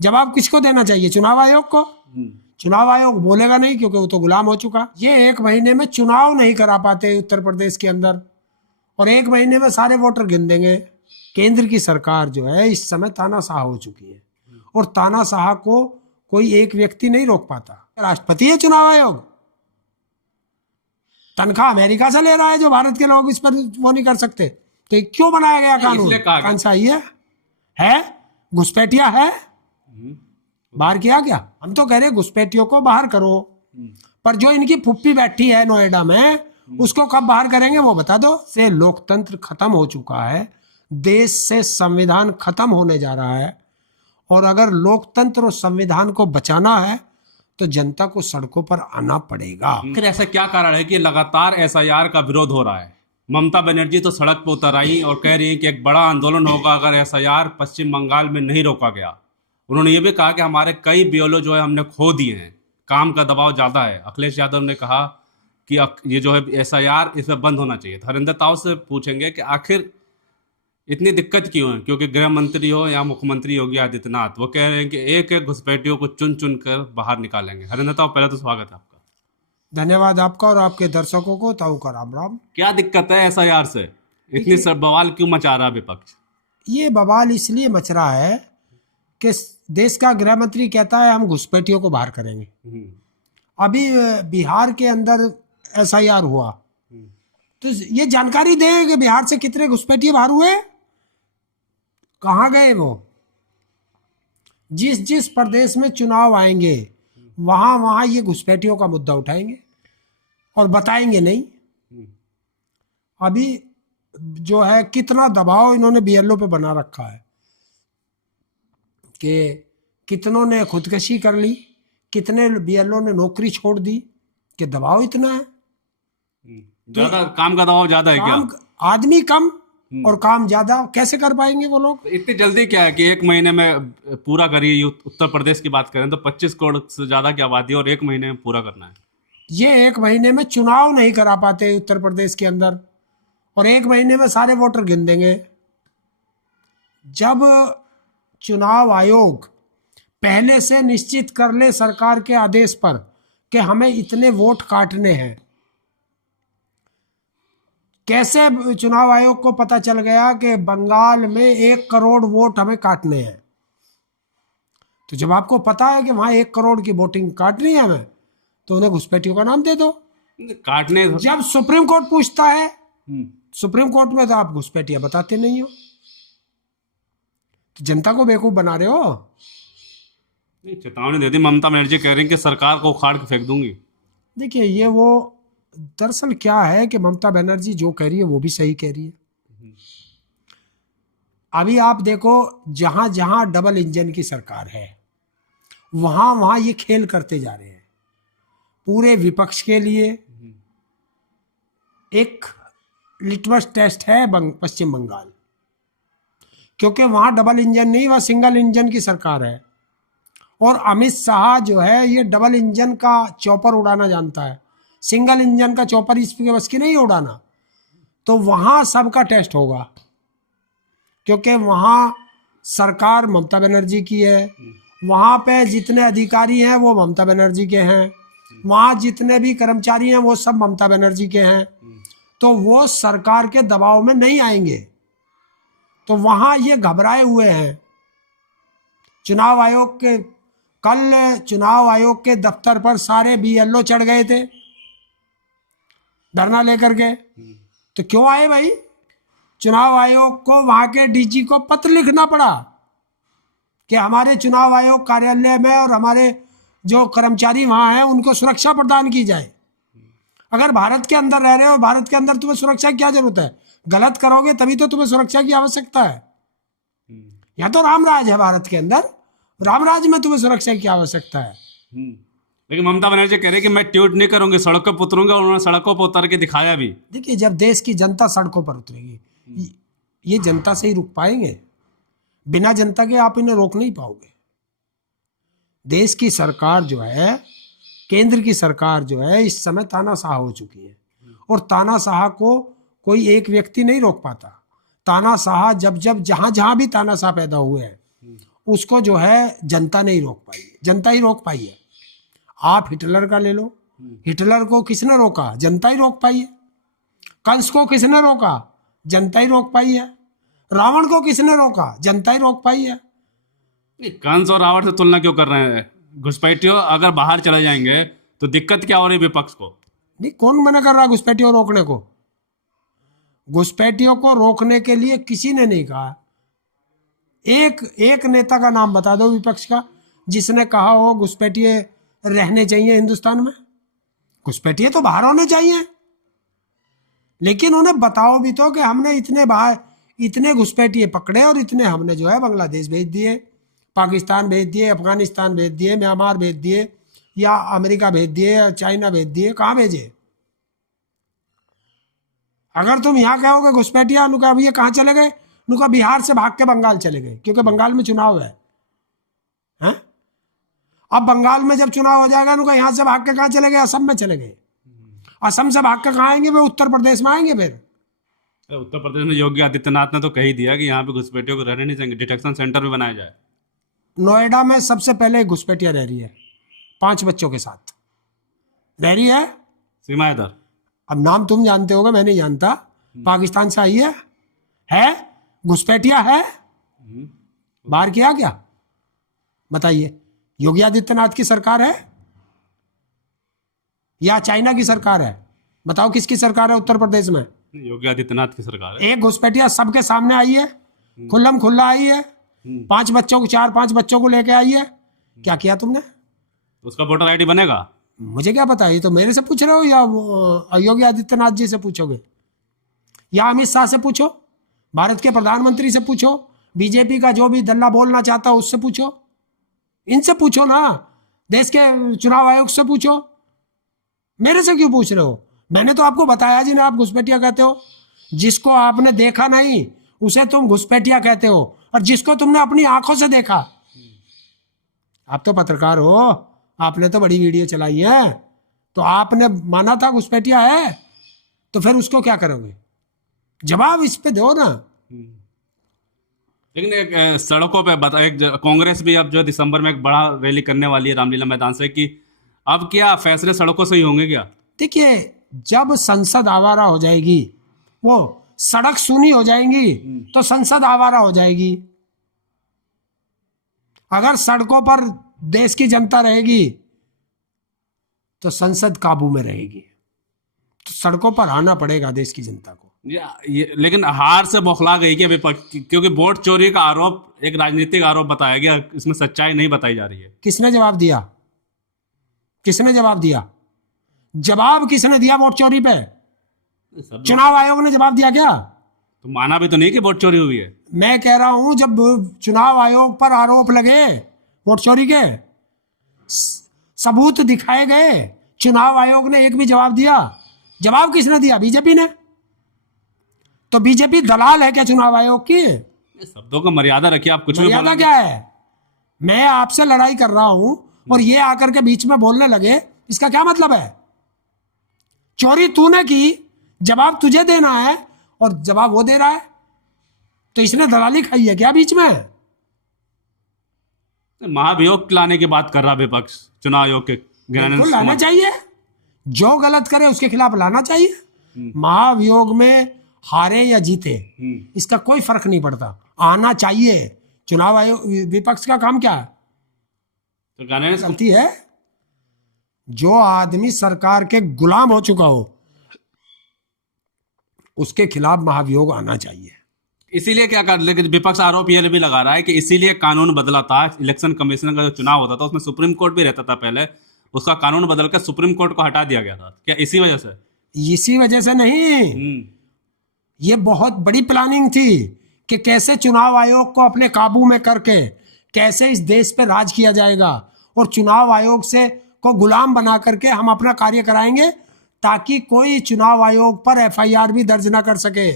जवाब किसको देना चाहिए? चुनाव आयोग को। चुनाव आयोग बोलेगा नहीं क्योंकि वो तो गुलाम हो चुका। ये 1 महीने में चुनाव नहीं करा पाते उत्तर प्रदेश के अंदर, और 1 महीने में सारे वोटर गिन देंगे। केंद्र की सरकार जो है इस समय तानाशाह हो चुकी है, और तानाशाह को कोई एक व्यक्ति नहीं रोक पाता। राष्ट्रपति है चुनाव आयोग, तनख्वाह अमेरिका से ले रहा है जो भारत के लोग इस पर वो नहीं कर सकते। तो ये क्यों बनाया गया कानून? कौन सा ये है? घुसपैठिया है, बाहर किया क्या? हम तो कह रहे घुसपैठियों को बाहर करो, पर जो इनकी फुप्पी बैठी है नोएडा में उसको कब बाहर करेंगे वो बता दो। से लोकतंत्र खत्म हो चुका है, देश से संविधान खत्म होने जा रहा है, और अगर लोकतंत्र और संविधान को बचाना है तो जनता को सड़कों पर आना पड़ेगा। आखिर ऐसा क्या कारण है कि लगातार एसआईआर का विरोध हो रहा है? ममता बनर्जी तो सड़क पर उतर आई और कह रही है कि एक बड़ा आंदोलन होगा अगर एसआईआर पश्चिम बंगाल में नहीं रोका गया। उन्होंने ये भी कहा कि हमारे कई बीएलओ जो है हमने खो दिए हैं, काम का दबाव ज़्यादा है। अखिलेश यादव ने कहा कि ये जो है एसआईआर इसमें बंद होना चाहिए। हरिंदर ताऊ से पूछेंगे कि आखिर इतनी दिक्कत क्यों है, क्योंकि गृह मंत्री हो या मुख्यमंत्री योगी आदित्यनाथ वो कह रहे हैं कि एक एक घुसपैठियों को चुन चुन कर बाहर निकालेंगे। हरिंदर ताऊ पहले तो स्वागत है आपका। धन्यवाद आपका और आपके दर्शकों को। ताऊ का राम राम। क्या दिक्कत है एसआईआर से? इतनी बवाल क्यों मचा रहा है विपक्ष? ये बवाल इसलिए मच रहा है कि देश का गृह मंत्री कहता है हम घुसपैठियों को बाहर करेंगे। अभी बिहार के अंदर एसआईआर हुआ, तो ये जानकारी दे कि बिहार से कितने घुसपैठिए बाहर हुए, कहाँ गए वो। जिस जिस प्रदेश में चुनाव आएंगे वहां वहां ये घुसपैठियों का मुद्दा उठाएंगे और बताएंगे नहीं। अभी जो है कितना दबाव इन्होंने बीएलओ पे बना रखा है कि कितनों ने खुदकशी कर ली, कितने बीएलओ ने नौकरी छोड़ दी, कि दबाव इतना है। ज्यादा काम का दबाव ज्यादा है क्या? आदमी कम और काम ज्यादा, कैसे कर पाएंगे वो लोग? इतनी जल्दी क्या है कि 1 महीने में पूरा करिए। उत्तर प्रदेश की बात करें तो 25 करोड़ से ज्यादा की आबादी और 1 महीने में पूरा करना है। ये 1 महीने में चुनाव नहीं करा पाते उत्तर प्रदेश के अंदर, और 1 महीने में सारे वोटर गिन देंगे। जब चुनाव आयोग पहले से निश्चित कर ले सरकार के आदेश पर कि हमें इतने वोट काटने हैं, कैसे चुनाव आयोग को पता चल गया कि बंगाल में 1 करोड़ वोट हमें काटने हैं? तो जब आपको पता है कि वहां 1 करोड़ की वोटिंग काटनी है हमें, तो उन्हें घुसपैठियों का नाम दे दो। काटने जब सुप्रीम कोर्ट पूछता है, सुप्रीम कोर्ट में तो आप घुसपैठिया बताते नहीं हो, तो जनता को बेवकूफ बना रहे हो। चेतावनी दे दी ममता बनर्जी, कह रही कि सरकार को उखाड़ के फेंक दूंगी। देखिए ये वो दरअसल क्या है कि ममता बनर्जी जो कह रही है वो भी सही कह रही है। अभी आप देखो जहां जहां डबल इंजन की सरकार है वहां वहां ये खेल करते जा रहे हैं। पूरे विपक्ष के लिए एक लिटमस टेस्ट है पश्चिम बंगाल, क्योंकि वहां डबल इंजन नहीं, वहां सिंगल इंजन की सरकार है, और अमित शाह जो है ये डबल इंजन का चॉपर उड़ाना जानता है, सिंगल इंजन का चॉपर इसके बस की नहीं उड़ाना। तो वहां सबका टेस्ट होगा, क्योंकि वहां सरकार ममता बनर्जी की है, वहां पे जितने अधिकारी हैं वो ममता बनर्जी के हैं, वहां जितने भी कर्मचारी हैं वो सब ममता बनर्जी के हैं, तो वो सरकार के दबाव में नहीं आएंगे। तो वहां ये घबराए हुए हैं। चुनाव आयोग के कल चुनाव आयोग के दफ्तर पर सारे बीएलओ चढ़ गए थे धरना लेकर के। तो क्यों आए भाई? चुनाव आयोग को वहां के डीजी को पत्र लिखना पड़ा कि हमारे चुनाव आयोग कार्यालय में और हमारे जो कर्मचारी वहां हैं उनको सुरक्षा प्रदान की जाए। अगर भारत के अंदर रह रहे हो, भारत के अंदर तुम्हें सुरक्षा की क्या जरूरत है? गलत करोगे तभी तो तुम्हें सुरक्षा की आवश्यकता है। या तो राम राज है भारत के अंदर, राम राज में तुम्हें सुरक्षा की आवश्यकता है। लेकिन ममता बनर्जी कह रही कि मैं ट्वीट नहीं करूंगी, सड़क पर उतरूंगा, और उन्होंने सड़कों पर उतर के दिखाया भी। देखिए जब देश की जनता सड़कों पर उतरेगी, ये जनता से ही रुक पाएंगे, बिना जनता के आप इन्हें रोक नहीं पाओगे। देश की सरकार जो है, केंद्र की सरकार जो है इस समय तानाशाह हो चुकी है, और तानाशाह को कोई एक व्यक्ति नहीं रोक पाता। तानाशाह जब जब जहां जहां भी तानाशाह पैदा हुए हैं उसको जो है जनता नहीं रोक पाई, जनता ही रोक पाई है। आप हिटलर का ले लो, हिटलर को किसने रोका? जनता ही रोक पाई है। कंस को किसने रोका? जनता ही रोक पाई है। रावण को किसने रोका? जनता ही रोक पाई है। नहीं, कंस और रावण से तुलना क्यों कर रहे हैं? घुसपैठियों अगर बाहर चले जाएंगे तो दिक्कत क्या हो रही है विपक्ष को? नहीं, कौन मना कर रहा है घुसपैठियों रोकने को? घुसपैठियों को रोकने के लिए किसी ने नहीं कहा। एक नेता का नाम बता दो विपक्ष का जिसने कहा हो घुसपैठिए रहने चाहिए हिंदुस्तान में। घुसपैठिए तो बाहर होने चाहिए, लेकिन उन्हें बताओ भी तो कि हमने इतने घुसपैठिए पकड़े और इतने हमने जो है बांग्लादेश भेज दिए, पाकिस्तान भेज दिए, अफगानिस्तान भेज दिए, म्यांमार भेज दिए, या अमेरिका भेज दिए, या चाइना भेज दिए। कहाँ भेजे? अगर तुम यहाँ कहोगे घुसपैठिया, नुका ये कहाँ चले गए? नुका बिहार से भाग के बंगाल चले गए, क्योंकि बंगाल में चुनाव है। हैं? अब बंगाल में जब चुनाव हो जाएगा, नुका यहाँ से भाग के कहाँ चले गए? असम में चले गए। असम से भाग के कहाँ आएंगे? वे उत्तर प्रदेश में आएंगे। फिर उत्तर प्रदेश में योगी आदित्यनाथ ने तो कह ही दिया कि यहाँ पे घुसपैठियों को रहने नहीं देंगे, डिटेक्शन सेंटर भी बनाया जाए। नोएडा में सबसे पहले घुसपैठिया रह रही है, 5 बच्चों के साथ रह रही है। सीमा इधर, अब नाम तुम जानते होगे, मैं नहीं जानता। पाकिस्तान से आई है घुसपैठिया है। बाहर किया क्या? बताइए। योगी आदित्यनाथ की सरकार है या चाइना की सरकार है? बताओ किसकी सरकार है उत्तर प्रदेश में? योगी आदित्यनाथ की सरकार है। एक घुसपैठिया सबके सामने आई है, खुल्लम खुल्ला आई है, 4-5 बच्चों को लेके आई है। क्या किया तुमने? उसका वोटर आईडी बनेगा? मुझे क्या पता, ये तो मेरे से पूछ रहे हो या योगी आदित्यनाथ जी से पूछोगे, या अमित शाह से पूछो, भारत के प्रधानमंत्री से पूछो, बीजेपी का जो भी दल्ला बोलना चाहता हो उससे पूछो। इनसे पूछो ना, देश के चुनाव आयोग से पूछो। मेरे से क्यों पूछ रहे हो? मैंने तो आपको बताया जिन्हें आप घुसपैठिया कहते हो। जिसको आपने देखा नहीं उसे तुम घुसपैठिया कहते हो, और जिसको तुमने अपनी आंखों से देखा। आप तो पत्रकार हो, आपने तो बड़ी वीडियो चलाई है, तो आपने माना था घुसपैठिया है, तो फिर उसको क्या करोगे? जवाब इस पे दो ना। लेकिन एक सड़कों पे कांग्रेस भी अब जो दिसंबर में एक बड़ा रैली करने वाली है रामलीला मैदान से, कि अब क्या फैसले सड़कों से ही होंगे क्या? देखिए, जब संसद आवारा हो जाएगी, वो सड़क सूनी हो जाएंगी, तो संसद आवारा हो जाएगी। अगर सड़कों पर देश की जनता रहेगी तो संसद काबू में रहेगी। तो सड़कों पर आना पड़ेगा देश की जनता को। लेकिन हार से बौखला गई कि विपक्ष, क्योंकि वोट चोरी का आरोप एक राजनीतिक आरोप बताया गया, इसमें सच्चाई नहीं बताई जा रही है। किसने जवाब दिया? किसने जवाब दिया? जवाब किसने दिया वोट चोरी पे? चुनाव आयोग ने जवाब दिया क्या? तो माना भी तो नहीं कि वोट चोरी हुई है। मैं कह रहा हूं, जब चुनाव आयोग पर आरोप लगे वोट चोरी के, सबूत दिखाए गए, चुनाव आयोग ने एक भी जवाब दिया? जवाब किसने दिया? बीजेपी ने। तो बीजेपी दलाल है क्या चुनाव आयोग की? शब्दों का मर्यादा रखिए, आप कुछ भी मर्यादा क्या है? मैं आपसे लड़ाई कर रहा हूं और ये आकर के बीच में बोलने लगे, इसका क्या मतलब है? चोरी तूने की, जवाब तुझे देना है, और जवाब वो दे रहा है, तो इसने दलाली खाई है क्या बीच में? महाभियोग लाने की बात कर रहा विपक्ष, चुनाव आयोग के बिल्कुल लाना चाहिए। जो गलत करे उसके खिलाफ लाना चाहिए। महाभियोग में हारे या जीते इसका कोई फर्क नहीं पड़ता, आना चाहिए। चुनाव आयोग, विपक्ष का काम क्या है? तो गलती है जो आदमी सरकार के गुलाम हो चुका हो उसके खिलाफ महाभियोग आना चाहिए। इसीलिए क्या कर, लेकिन विपक्ष आरोप ये भी लगा रहा है कि इसीलिए कानून बदला था। इलेक्शन कमीशन का जो चुनाव होता था उसमें सुप्रीम कोर्ट भी रहता था पहले, उसका कानून बदलकर सुप्रीम कोर्ट को हटा दिया गया था। क्या इसी वजह से? इसी वजह से नहीं, ये बहुत बड़ी प्लानिंग थी कि कैसे चुनाव आयोग को अपने काबू में करके कैसे इस देश पे राज किया जाएगा, और चुनाव आयोग से को गुलाम बना करके हम अपना कार्य कराएंगे, ताकि कोई चुनाव आयोग पर एफआईआर भी दर्ज ना कर सके।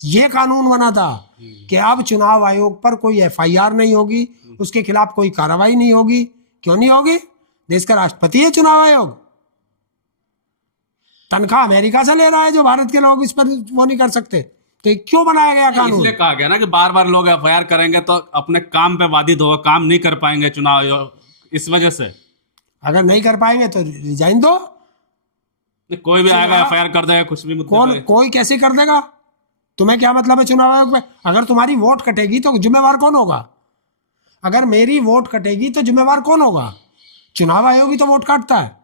ये कानून बना था कि अब चुनाव आयोग पर कोई एफआईआर नहीं होगी, उसके खिलाफ कोई कार्रवाई नहीं होगी। क्यों नहीं होगी? देश का राष्ट्रपति है चुनाव आयोग। तनख्वाह अमेरिका से ले रहा है जो भारत के लोग इस पर वो नहीं कर सकते। तो ये क्यों बनाया गया कानून? इसलिए कहा गया ना कि बार बार लोग एफआईआर करेंगे तो अपने काम पे बाधित होगा, काम नहीं कर पाएंगे चुनाव आयोग, इस वजह से। अगर नहीं कर पाएंगे तो रिजाइन दो। कोई भी आएगा एफआईआर कर देगा कुछ भी मुद्दे पे। कोई कैसे कर देगा? तुम्हें क्या मतलब है चुनाव आयोग पे? अगर तुम्हारी वोट कटेगी तो जिम्मेवार कौन होगा? अगर मेरी वोट कटेगी तो जिम्मेवार कौन होगा? चुनाव आयोग ही तो वोट काटता है,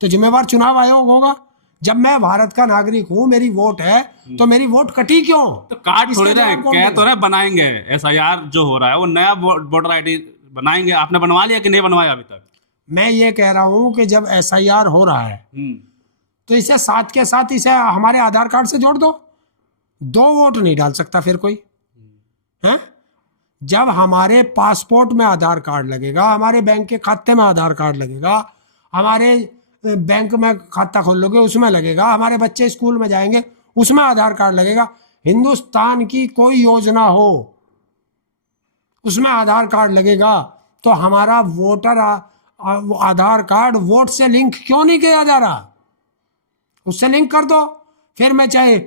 तो जिम्मेवार चुनाव आयोग होगा। जब मैं भारत का नागरिक हूं, मेरी वोट है, तो मेरी वोट कटी क्यों? तो काट थोड़ी रहे, कह तो रहे बनाएंगे। एसआईआर जो हो रहा है वो नया वोटर आईडी बनाएंगे। आपने बनवा लिया कि नहीं बनवाया अभी तक? मैं ये कह रहा हूं कि जब एसआईआर हो रहा है तो इसे साथ के साथ इसे हमारे आधार कार्ड से जोड़ दो। 2 वोट नहीं डाल सकता फिर कोई है? जब हमारे पासपोर्ट में आधार कार्ड लगेगा, हमारे बैंक के खाते में आधार कार्ड लगेगा, हमारे बैंक में खाता खोल लोगे उसमें लगेगा, हमारे बच्चे स्कूल में जाएंगे उसमें आधार कार्ड लगेगा। हिंदुस्तान की कोई योजना हो उसमें आधार कार्ड लगेगा, तो हमारा वोटर आधार कार्ड वोट से लिंक क्यों नहीं किया जा रहा? उससे लिंक कर दो। फिर मैं चाहे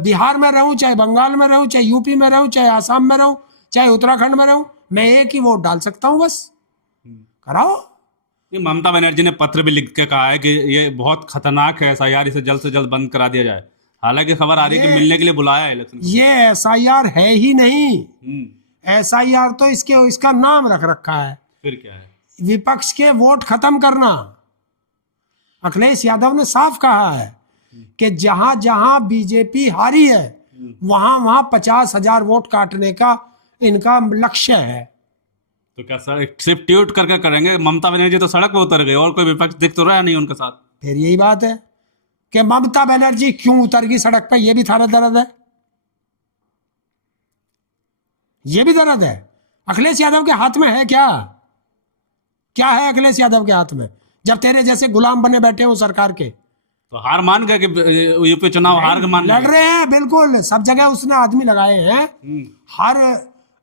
बिहार में रहूं, चाहे बंगाल में रहूं, चाहे यूपी में रहूं, चाहे आसाम में रहूं, चाहे उत्तराखंड में रहूं, मैं एक ही वोट डाल सकता हूं। बस कराओ। ममता बनर्जी ने पत्र भी लिख के कहा है कि ये बहुत खतरनाक है एसआईआर, इसे जल्द से जल्द बंद करा दिया जाए। हालांकि खबर आ रही है कि मिलने के लिए बुलाया है इलेक्शन। ये एसआईआर है ही नहीं। एसआईआर तो इसका नाम रख रखा है। फिर क्या है? विपक्ष के वोट खत्म करना। अखिलेश यादव ने साफ कहा है कि जहां जहां बीजेपी हारी है वहां वहां 50,000 वोट काटने का इनका लक्ष्य है। तो क्या सिर्फ ट्वीट करके करेंगे? ममता बनर्जी तो सड़क पर उतर गई और कोई विपक्ष दिख तो रहा नहीं उनके साथ। फिर यही बात है कि ममता बनर्जी क्यों उतर गई सड़क पर, यह भी थारा दर्द है। यह भी दर्द है। अखिलेश यादव के हाथ में है क्या? क्या है अखिलेश यादव के हाथ में जब तेरे जैसे गुलाम बने बैठे हो सरकार के? तो हार मान गए कि यूपी चुनाव हार के मान लड़ रहे हैं। बिल्कुल सब जगह उसने आदमी लगाए हैं, हर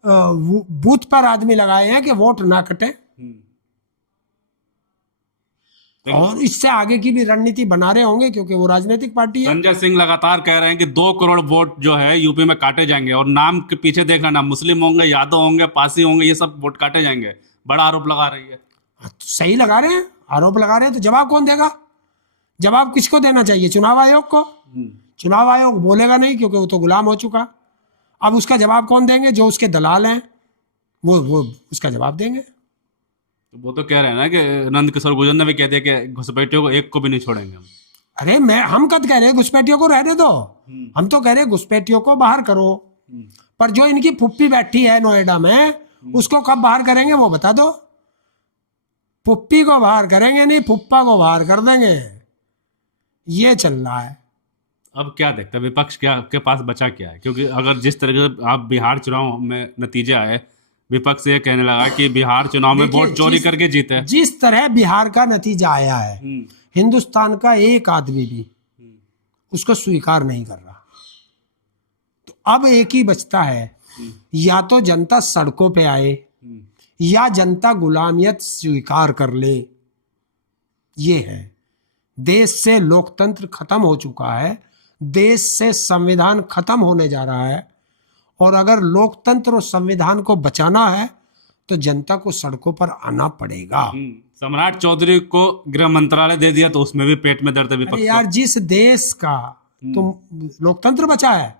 बूथ पर आदमी लगाए हैं कि वोट ना कटे। और इससे आगे की भी रणनीति बना रहे होंगे क्योंकि वो राजनीतिक पार्टी है। संजय सिंह लगातार कह रहे हैं कि 2 करोड़ वोट जो है यूपी में काटे जाएंगे और नाम के पीछे देखा ना, मुस्लिम होंगे, यादव होंगे, पासी होंगे, ये सब वोट काटे जाएंगे। बड़ा आरोप लगा रही है। तो सही लगा रहे हैं, आरोप लगा रहे हैं, तो जवाब कौन देगा? जवाब किसको देना चाहिए? चुनाव आयोग को। चुनाव आयोग बोलेगा नहीं क्योंकि वो तो गुलाम हो चुका। अब उसका जवाब कौन देंगे? जो उसके दलाल हैं वो उसका जवाब देंगे। तो वो तो कह रहे हैं ना कि नंद किशोर गुर्जर ने भी कह दिया कि घुसपैठियों को एक को भी नहीं छोड़ेंगे हम। अरे हम कद कह रहे हैं घुसपैठियों को रहने दो। हम तो कह रहे हैं घुसपैठियों को बाहर करो, पर जो इनकी फुप्पी बैठी है नोएडा में उसको कब बाहर करेंगे वो बता दो। फुप्पी को बाहर करेंगे नहीं, फुप्पा को बाहर कर देंगे। ये चल रहा है। अब क्या देखते हैं विपक्ष के पास बचा क्या है? क्योंकि अगर जिस तरह से आप बिहार चुनाव में नतीजे आए, विपक्ष ये कहने लगा कि बिहार चुनाव में वोट चोरी करके जीते। जिस तरह बिहार का नतीजा आया है, हिंदुस्तान का एक आदमी भी उसको स्वीकार नहीं कर रहा। तो अब एक ही बचता है, या तो जनता सड़कों पे आए या जनता गुलामियत स्वीकार कर ले। ये है। देश से लोकतंत्र खत्म हो चुका है, देश से संविधान खत्म होने जा रहा है, और अगर लोकतंत्र और संविधान को बचाना है तो जनता को सड़कों पर आना पड़ेगा। सम्राट चौधरी को गृह मंत्रालय दे दिया तो उसमें भी पेट में दर्द है विपक्ष को। यार जिस देश का तुम लोकतंत्र बचा है,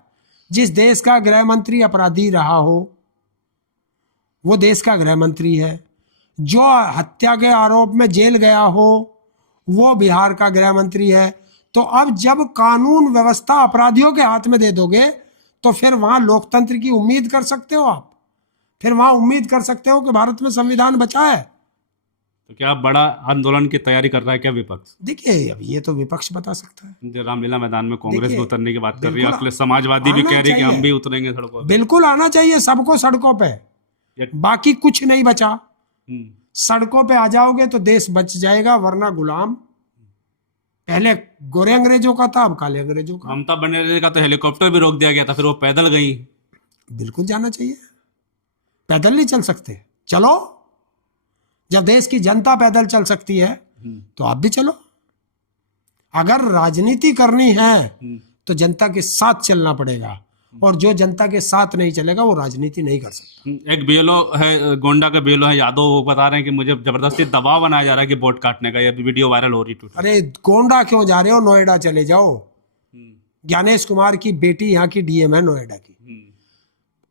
जिस देश का गृह मंत्री अपराधी रहा हो वो देश का गृह मंत्री है, जो हत्या के आरोप में जेल गया हो वो बिहार का गृह मंत्री है। तो अब जब कानून व्यवस्था अपराधियों के हाथ में दे दोगे तो फिर वहां लोकतंत्र की उम्मीद कर सकते हो आप? फिर वहां उम्मीद कर सकते हो कि भारत में संविधान बचा है? तो क्या बड़ा आंदोलन की तैयारी कर रहा है क्या विपक्ष? देखिए अब ये तो विपक्ष बता सकता है। रामलीला मैदान में कांग्रेस भी उतरने की बात कर रही है, अखिलेश समाजवादी भी कह रही है कि हम भी उतरेंगे सड़कों पे। बिल्कुल आना चाहिए सबको सड़कों पे, बाकी कुछ नहीं बचा। सड़कों पे आ जाओगे तो देश बच जाएगा, वरना गुलाम पहले गोरे अंग्रेजों का था, अब काले अंग्रेजों का। ममता बनर्जी का तो हेलीकॉप्टर भी रोक दिया गया था, फिर वो पैदल गई। बिल्कुल जाना चाहिए, पैदल नहीं चल सकते? चलो, जब देश की जनता पैदल चल सकती है तो आप भी चलो। अगर राजनीति करनी है तो जनता के साथ चलना पड़ेगा, और जो जनता के साथ नहीं चलेगा वो राजनीति नहीं कर सकता। एक बीएलओ है, गोंडा के बीएलओ है यादव, वो बता रहे हैं कि मुझे जबरदस्ती दबाव बनाया जा रहा है कि वोट काटने का। ये वीडियो वायरल हो रही ट्विटर। अरे गोंडा क्यों जा रहे हो, नोएडा चले जाओ। ज्ञानेश कुमार की बेटी यहाँ की डीएम है नोएडा की,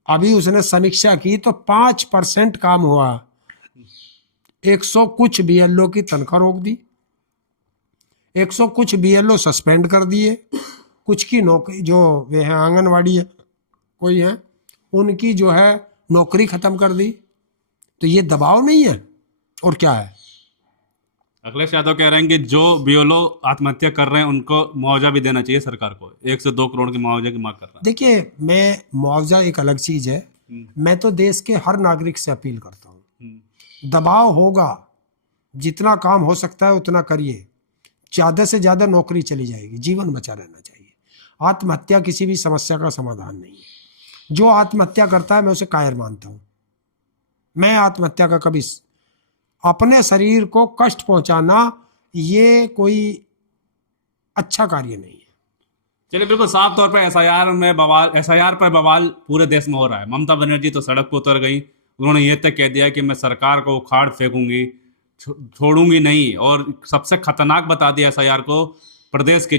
अभी उसने समीक्षा की तो 5% काम हुआ। 100 कुछ बीएलओ की तनख्वाह रोक दी, 100 कुछ बीएलओ सस्पेंड कर दिए, कुछ की नौकरी, जो वे हैं आंगनवाड़ी है कोई है, उनकी जो है नौकरी खत्म कर दी। तो ये दबाव नहीं है और क्या है? अखिलेश यादव कह रहे हैं कि जो बीएलओ आत्महत्या कर रहे हैं उनको मुआवजा भी देना चाहिए सरकार को। 1 से 2 करोड़ की मुआवजे की मांग कर रहे हैं। देखिए, मैं मुआवजा एक अलग चीज है, मैं तो देश के हर नागरिक से अपील करता हूँ, दबाव होगा, जितना काम हो सकता है उतना करिए, ज्यादा से ज्यादा नौकरी चली जाएगी, जीवन बचा रहना चाहिए। आत्महत्या किसी भी समस्या का समाधान नहीं है। जो आत्महत्या करता है मैं उसे कायर मानता हूँ। मैं आत्महत्या का कभी, अपने शरीर को कष्ट पहुंचाना ये कोई अच्छा कार्य नहीं है। चलिए, बिल्कुल साफ तौर पर एसआईआर पर बवाल पूरे देश में हो रहा है। ममता बनर्जी तो सड़क पर उतर गई, उन्होंने ये तक कह दिया कि मैं सरकार को उखाड़ फेंकूंगी, छोड़ूंगी नहीं, और सबसे खतरनाक बता दिया एसआईआर को प्रदेश के